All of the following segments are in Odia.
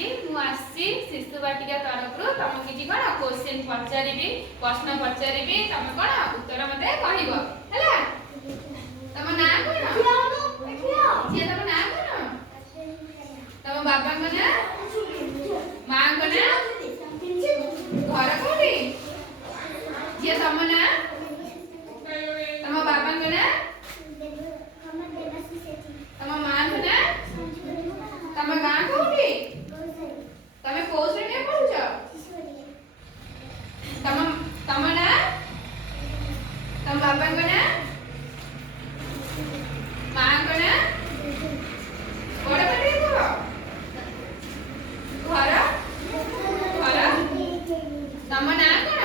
ଆଜି ମୁଁ ଆସିଛି ଶିଶୁ ବାଟିକା ତରଫରୁ ତମକୁ କିଛି କ'ଣ କ୍ୱେଶ୍ଚିନ୍ ପଚାରିବି, ପ୍ରଶ୍ନ ପଚାରିବି, ତମେ କ'ଣ ଉତ୍ତର ମୋତେ କହିବ ହେଲା। ତମ ନାଁ କ'ଣ? ଝିଅ ତମ ନାଁ କ'ଣ? ତମ ବାବାଙ୍କ ନାଁ, ମାଙ୍କ ନାଁ, ଘର କୋଉଠି? ଝିଅ ତମ ନାଁ, ତମ ବାବାଙ୍କ ନାଁ, ତମ ମାଙ୍କ ନାଁ, ତମ ଗାଁ କୋଉଠି? ତମେ କୋଉ ଶ୍ରେଣୀରେ ପଢୁଛ? ତମ ନାଁ, ତମ ବାବାଙ୍କ ନାଁ, ମାଙ୍କ ନାଁ, ବଡ ପାଟିରେ କୁହ। ଘର, ଘର, ତମ ନାଁ କ'ଣ?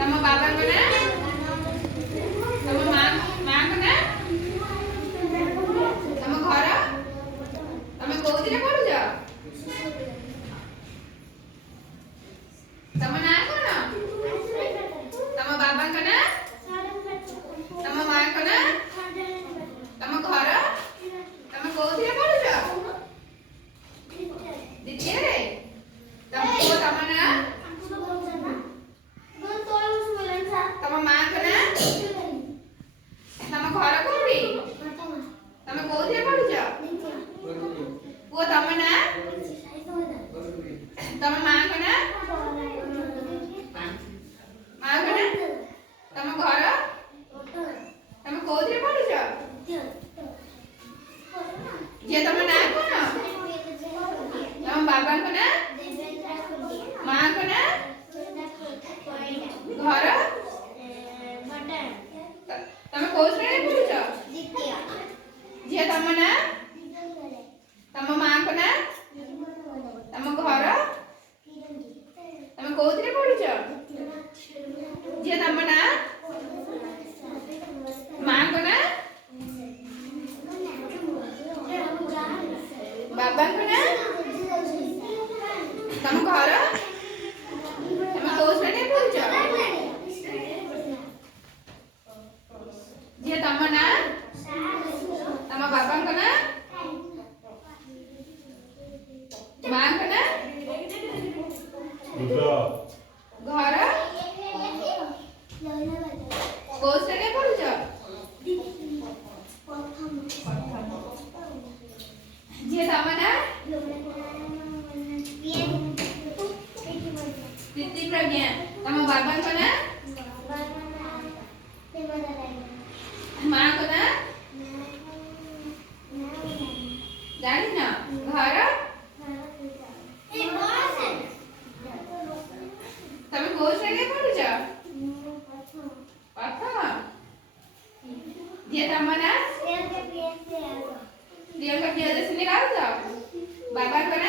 ତମ ବାବାଙ୍କ ନାଁ, ତମ ମାଙ୍କ ନାଁ, ତମ ଘର, ତମେ କୋଉଥିରେ ପଢୁଛ? ତମ ନାଁ କ'ଣ? ତମ ବାବାଙ୍କ ନାଁ, ତମ ମାଙ୍କ ନାଁ, ତମ ଘର, ତମେ କୋଉଥିରେ ପଢୁଛ? ଦ୍ୱିତୀୟରେ। ତମ ନାଁ, ତମ ମାଙ୍କ ନାଁ, ତମ ଘର କୋଉଠି? ତମେ କୋଉଥିରେ ପଢୁଛ? ପୁଅ ତମ ନାଁ, ତମ ମାଙ୍କ ନାଁ, ମାଙ୍କ ନାଁ, ତମ ଘର, ତମେ କୋଉଥିରେ ପଢୁଛ? ଝିଅ ତମ ନାଁ କ'ଣ? ତମ ବାବାଙ୍କ ନାଁ, ମାଙ୍କ ନାଁ, ଘର, ତମେ କୋଉ ଶ୍ରେଣୀରେ ପଢୁଛ? ଝିଅ ତମ ନାଁ, ତମ ମାଙ୍କ ନାଁ, ତମ ଘର, ତମେ କୋଉଥିରେ ପଢୁଛ? ଝିଅ ତମ ନାଁ, ମାଙ୍କ ନାଁ, ବାବାଙ୍କ ନାଁ, ତମ ଘର, ତମେ କୋଉ ଶ୍ରେଣୀରେ ପଢୁଛ? ଝିଅ ତମ ନାଁ, ତମ ବାବାଙ୍କ ନାଁ, ମାଙ୍କ ନାଁ, ଘର, କୋଉ ଶ୍ରେଣୀରେ ପଢୁଛ? ଝିଅ ତମ ନାଁ, ପ୍ରୀତି ପ୍ରଜ୍ଞା, ତମ ବାବାଙ୍କ ନାଁ, ମାଙ୍କ ନାଁ, ଜାଣିନ? ଘର, ତମେ କୋଉ ଶ୍ରେଣୀରେ ପଢୁଛ? ପ୍ରଥମ। ଝିଅ ତମ ନାଁ, ପ୍ରିୟଙ୍କା ପ୍ରିୟଦର୍ଶିନୀ ରାଉତ, ବାବାଙ୍କ ନାଁ,